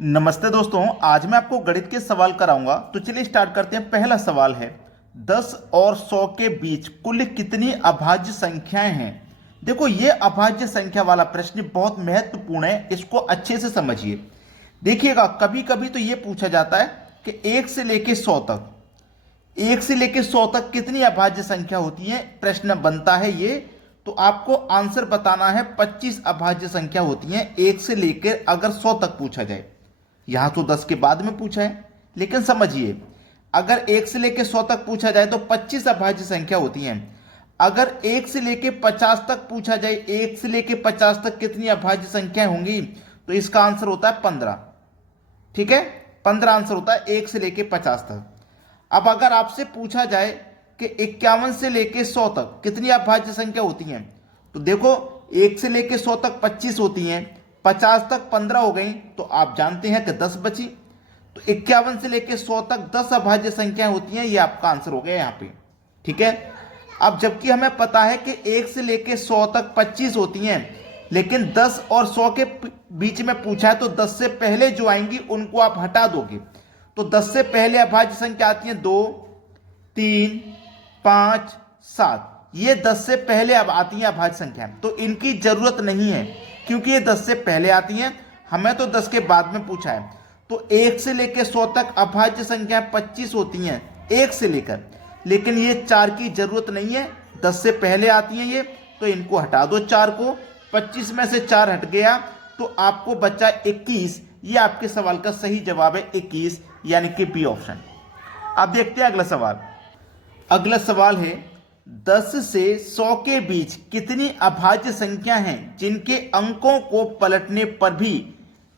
नमस्ते दोस्तों, आज मैं आपको गणित के सवाल कराऊंगा। तो चलिए स्टार्ट करते हैं। पहला सवाल है 10 और 100 के बीच कुल कितनी अभाज्य संख्याएं हैं। देखो, ये अभाज्य संख्या वाला प्रश्न बहुत महत्वपूर्ण है, इसको अच्छे से समझिए। देखिएगा, कभी कभी तो ये पूछा जाता है कि 1 से लेके 100 तक 1 से लेके 100 तक कितनी अभाज्य संख्या होती है, प्रश्न बनता है ये। तो आपको आंसर बताना है 25 अभाज्य संख्या होती हैं 1 से लेकर अगर 100 तक पूछा जाए। यहां तो 10 के बाद में पूछा है, लेकिन समझिए, अगर 1 से लेकर 100 तक पूछा जाए तो 25 अभाज्य संख्या होती हैं। अगर 1 से लेकर 50 तक पूछा जाए, 1 से लेकर 50 तक कितनी अभाज्य संख्याएं होंगी, तो इसका आंसर होता है 15। ठीक है, 15 आंसर होता है 1 से लेकर 50 तक। अब अगर आपसे पूछा जाए कि 51 से लेकर 100 तक कितनी अभाज्य संख्या होती हैं, तो देखो 1 से लेकर 100 तक 25 होती हैं, 50 तक 15 हो गई, तो आप जानते हैं कि 10 बची। तो 51 से लेकर 100 तक 10 अभाज्य संख्याएं होती हैं, ये आपका आंसर हो गया यहाँ पे। ठीक है, अब जबकि हमें पता है कि 1 से लेकर 100 तक 25 होती हैं, लेकिन 10 और 100 के बीच में पूछा है, तो 10 से पहले जो आएंगी उनको आप हटा दोगे। तो 10 से पहले अभाज्य संख्या आती है 2, 3, 5, 7। ये 10 से पहले अब आती हैं अभाज्य संख्याएं, तो इनकी जरूरत नहीं है क्योंकि ये 10 से पहले आती हैं। हमें तो 10 के बाद में पूछा है। तो 1 से लेकर 100 तक अभाज्य संख्याएं 25 होती हैं 1 से लेकर, लेकिन ये 4 की जरूरत नहीं है, 10 से पहले आती हैं ये, तो इनको हटा दो। 4 को 25 में से 4 हट गया, तो आपको बचा 21। ये आपके सवाल का सही जवाब है 21, यानी कि बी ऑप्शन। अब देखते हैं अगला सवाल। अगला सवाल है 10 से 100 के बीच कितनी अभाज्य संख्या हैं जिनके अंकों को पलटने पर भी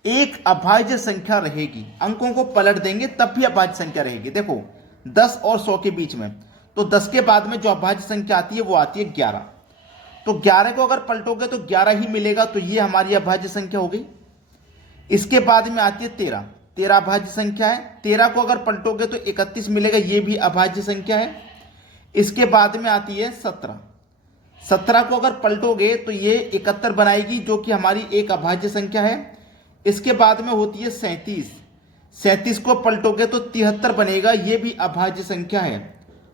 एक अभाज्य संख्या रहेगी। अंकों को पलट देंगे तब भी अभाज्य संख्या रहेगी। देखो, 10 और 100 के बीच में, तो 10 के बाद में जो अभाज्य संख्या आती है वो आती है 11। तो 11 को अगर पलटोगे तो 11 ही मिलेगा, तो ये हमारी अभाज्य संख्या हो गई। इसके बाद में आती है 13, 13 अभाज्य संख्या है। 13 को अगर पलटोगे तो 31 मिलेगा, ये भी अभाज्य संख्या है। इसके बाद में आती है 17, 17 को अगर पलटोगे तो ये 71 बनाएगी, जो कि हमारी एक अभाज्य संख्या है। इसके बाद में होती है 37, 37 को पलटोगे तो 73 बनेगा, ये भी अभाज्य संख्या है।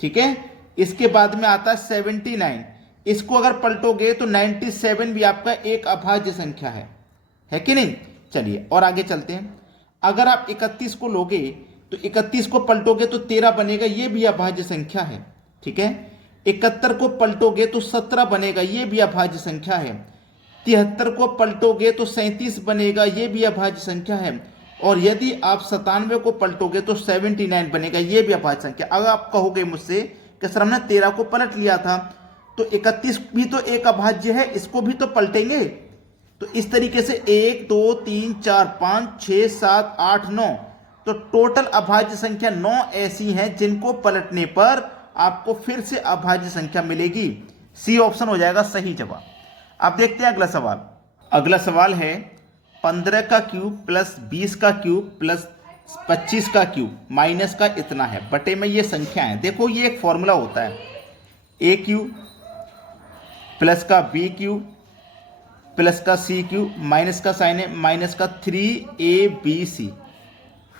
ठीक है, इसके बाद में आता है 79, इसको अगर पलटोगे तो 97 भी आपका एक अभाज्य संख्या है कि नहीं। चलिए और आगे चलते हैं। अगर आप 31 को लोगे तो 31 को पलटोगे तो 13 बनेगा, ये भी अभाज्य संख्या है। ठीक है, 71 को पलटोगे तो 17 बनेगा, ये भी अभाज्य संख्या है। 73 को पलटोगे तो 37 बनेगा, ये भी अभाज्य संख्या है। और यदि आप 97 को पलटोगे तो 79 बनेगा, ये भी अभाज्य संख्या। अगर आप कहोगे मुझसे कि सर हमने 13 को पलट लिया था, तो 31 भी तो एक अभाज्य है, इसको भी तो पलटेंगे। तो इस तरीके से 1, 2, 3, 4, 5, 6, 7, 8, 9, तो टोटल अभाज्य संख्या 9 ऐसी हैं जिनको पलटने पर आपको फिर से अभाज्य संख्या मिलेगी। सी ऑप्शन हो जाएगा सही जवाब। अब देखते हैं अगला सवाल। अगला सवाल है 15 का क्यूब प्लस 20 का क्यूब प्लस 25 का क्यूब माइनस का इतना है, बटे में ये संख्या है। देखो, ये एक फॉर्मूला होता है, ए क्यूब प्लस का बी क्यूब प्लस का सी क्यूब, माइनस का साइन है, माइनस का 3abc,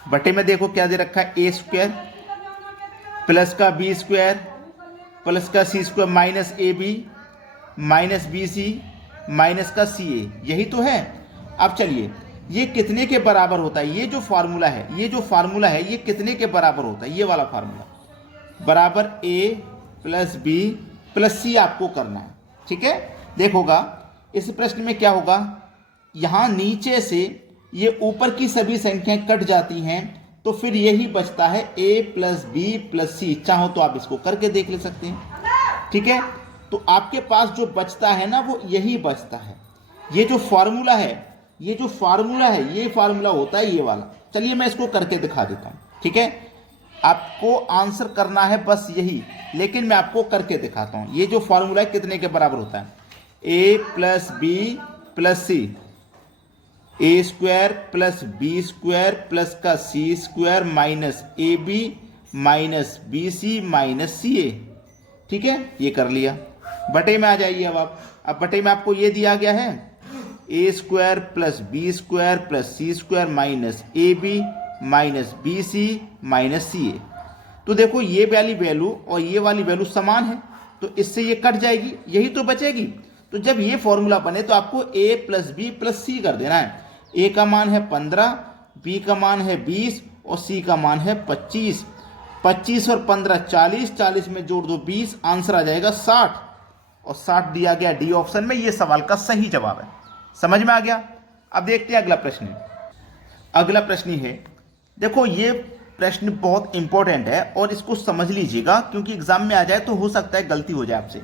बटे में देखो क्या दे रखा है, ए स्क्वायर प्लस का बी स्क्वायर प्लस का c square minus a b minus b c minus का सी ए, यही तो है। अब चलिए, ये कितने के बराबर होता है, ये जो फार्मूला है, ये कितने के बराबर होता है, ये वाला फार्मूला बराबर ए प्लस बी प्लस सी आपको करना है। ठीक है, देखोगा इस प्रश्न में क्या होगा, यहां नीचे से ये ऊपर की सभी संख्याएं कट जाती हैं, तो फिर यही बचता है a प्लस बी प्लस सी। चाहो तो आप इसको करके देख ले सकते हैं। ठीक है, तो आपके पास जो बचता है ना, वो यही बचता है। ये जो फार्मूला है, ये फार्मूला होता है ये वाला। चलिए मैं इसको करके दिखा देता हूं। ठीक है, आपको आंसर करना है बस यही, लेकिन मैं आपको करके दिखाता हूं। ये जो फार्मूला है कितने के बराबर होता है, a plus b plus c, a square plus b square plus का c square minus a b minus b c minus c a. ठीक है, ये कर लिया। बटे में आ जाइए अब आप। अब बटे में आपको ये दिया गया है a square plus b square plus c square minus a b minus b c minus c a. तो देखो ये वाली वैल्यू और ये वाली वैल्यू समान है, तो इससे ये कट जाएगी, यही तो बचेगी। तो जब ये फॉर्मूला बने तो आपको a प्लस बी प्लस सी कर देना है। a का मान है 15, b का मान है 20 और c का मान है 25। 25 और 15 40, 40 में जोड़ दो 20, आंसर आ जाएगा 60 और 60 दिया गया डी ऑप्शन में। ये सवाल का सही जवाब है। समझ में आ गया। अब देखते हैं अगला प्रश्न। अगला प्रश्न है, देखो ये प्रश्न बहुत इंपॉर्टेंट है और इसको समझ लीजिएगा, क्योंकि एग्जाम में आ जाए तो हो सकता है गलती हो जाए आपसे।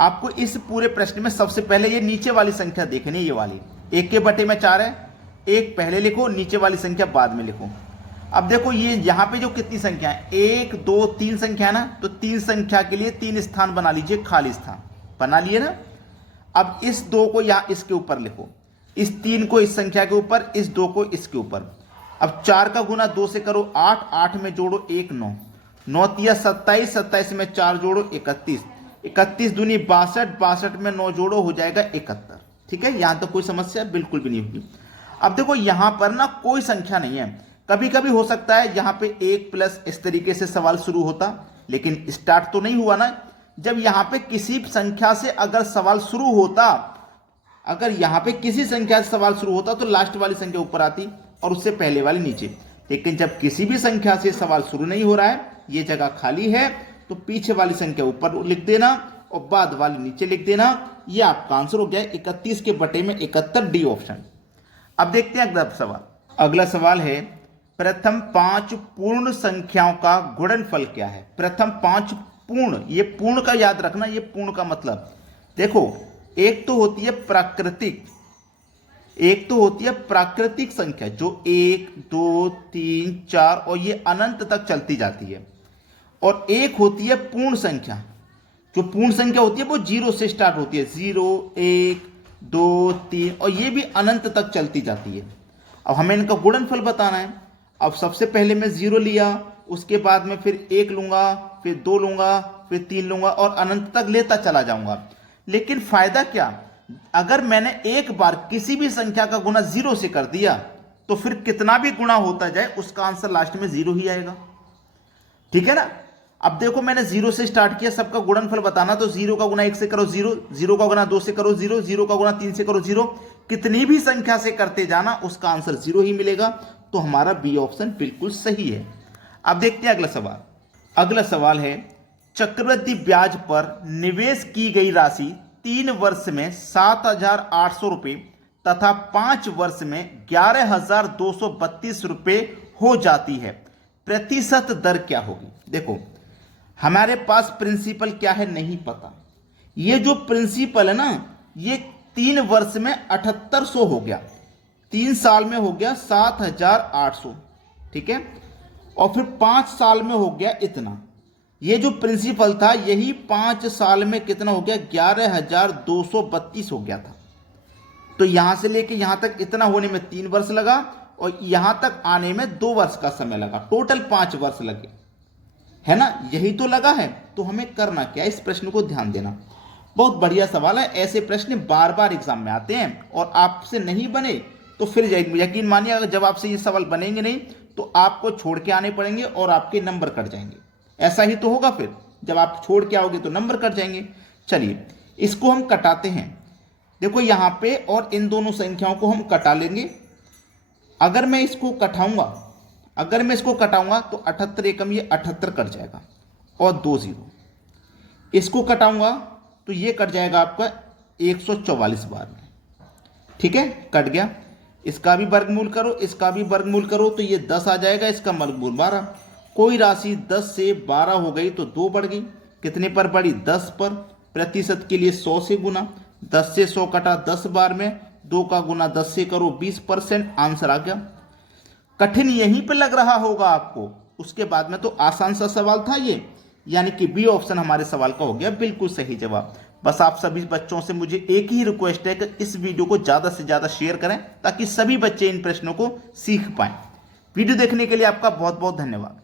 आपको इस पूरे प्रश्न में सबसे पहले ये नीचे वाली संख्या देखनी है, ये वाली 1 के बटे में 4 है, 1 पहले लिखो, नीचे वाली संख्या बाद में लिखो। अब देखो ये यहाँ पे जो कितनी संख्या है, 1 2 3 संख्या है ना, तो 3 संख्या के लिए 3 स्थान बना लीजिए, खाली स्थान बना लिए ना। अब इस 2 को यहाँ इसके ऊपर लिखो, इस 3 को इस संख्या के ऊपर, इस 2 को इसके ऊपर। अब 4 का गुना 2 से करो 8, 8 में जोड़ो 1 9, 9 तिया 27, 27 में 4 जोड़ो 31, 31 दूनी 62, 62 में 9 जोड़ो हो जाएगा 71। ठीक है, यहाँ तो कोई समस्या बिल्कुल भी नहीं होगी। अब देखो यहाँ पर ना कोई संख्या नहीं है। कभी कभी हो सकता है यहाँ पे 1 प्लस इस तरीके से सवाल शुरू होता, लेकिन स्टार्ट तो नहीं हुआ ना। जब यहाँ पे किसी संख्या से अगर सवाल शुरू होता, अगर यहाँ पे किसी संख्या से सवाल शुरू होता तो लास्ट वाली संख्या ऊपर आती और उससे पहले वाली नीचे। लेकिन जब किसी भी संख्या से सवाल शुरू नहीं हो रहा है, ये जगह खाली है, तो पीछे वाली संख्या ऊपर लिख देना और बाद वाली नीचे लिख देना। ये आपका आंसर हो गया 31 के बटे में 71, डी ऑप्शन। अब देखते हैं अगला सवाल। अगला सवाल है, प्रथम 5 पूर्ण संख्याओं का गुणनफल क्या है। प्रथम 5 पूर्ण, ये पूर्ण का याद रखना, ये पूर्ण का मतलब देखो, एक तो होती है प्राकृतिक, एक तो होती है प्राकृतिक संख्या जो 1 2 3 4 और ये अनंत तक चलती जाती है, और एक होती है पूर्ण संख्या। जो पूर्ण संख्या होती है वो 0 से स्टार्ट होती है, 0 1 2 3 और ये भी अनंत तक चलती जाती है। अब हमें इनका गुणनफल बताना है। अब सबसे पहले मैं 0 लिया, उसके बाद में फिर 1 लूंगा, फिर 2 लूंगा, फिर 3 लूंगा और अनंत तक लेता चला जाऊंगा। लेकिन फायदा क्या, अगर मैंने एक बार किसी भी संख्या का गुना 0 से कर दिया तो फिर कितना भी गुना होता जाए उसका आंसर लास्ट में 0 ही आएगा। ठीक है ना। अब देखो मैंने 0 से स्टार्ट किया, सबका गुणनफल बताना, तो 0 का गुना 1 से करो 0, 0 का गुना 2 से करो 0, 0 का गुना 3 से करो 0, कितनी भी संख्या से करते जाना उसका आंसर 0 ही मिलेगा। तो हमारा बी ऑप्शन बिल्कुल सही है। अब देखते हैं अगला सवाल। अगला सवाल है, चक्रवृद्धि ब्याज पर निवेश की गई राशि 3 वर्ष में 7,800 रुपये तथा 5 वर्ष में 11,232 रुपये हो जाती है, प्रतिशत दर क्या होगी। देखो हमारे पास प्रिंसिपल क्या है नहीं पता। ये जो प्रिंसिपल है ना, ये 3 वर्ष में 7800 हो गया, 3 साल में हो गया 7,800, ठीक है, और फिर 5 साल में हो गया इतना। ये जो प्रिंसिपल था यही 5 साल में कितना हो गया, 11,232 हो गया था। तो यहां से लेके यहां तक इतना होने में 3 वर्ष लगा और यहां तक आने में 2 वर्ष का समय लगा, टोटल 5 वर्ष लगे, है ना। यही तो लगा है। तो हमें करना क्या, इस प्रश्न को ध्यान देना। बहुत बढ़िया सवाल है। ऐसे प्रश्न बार बार एग्जाम में आते हैं और आपसे नहीं बने तो फिर यकीन मानिए अगर जब आपसे ये सवाल बनेंगे नहीं तो आपको छोड़ के आने पड़ेंगे और आपके नंबर कट जाएंगे। ऐसा ही तो होगा, फिर जब आप छोड़ के आओगे तो नंबर कट जाएंगे। चलिए इसको हम कटाते हैं। देखो यहाँ पे और इन दोनों संख्याओं को हम कटा लेंगे। अगर मैं इसको कटाऊंगा तो 78 एकम ये 78 कट जाएगा और 2 0। इसको कटाऊंगा तो ये कट जाएगा आपका 144 बार में, ठीक है, कट गया। इसका भी वर्गमूल करो, इसका भी वर्गमूल करो तो ये 10 आ जाएगा, इसका वर्गमूल 12। कोई राशि 10 से 12 हो गई तो 2 बढ़ गई, कितने पर बढ़ी, 10 पर। प्रतिशत के लिए 100 से गुना, 10 से 100 कटा 10 बार में, 2 का गुना 10 से करो 20%, आंसर आ गया। कठिन यहीं पे लग रहा होगा आपको, उसके बाद में तो आसान सा सवाल था ये, यानी कि बी ऑप्शन हमारे सवाल का हो गया बिल्कुल सही जवाब। बस आप सभी बच्चों से मुझे एक ही रिक्वेस्ट है कि इस वीडियो को ज़्यादा से ज़्यादा शेयर करें ताकि सभी बच्चे इन प्रश्नों को सीख पाएं। वीडियो देखने के लिए आपका बहुत बहुत धन्यवाद।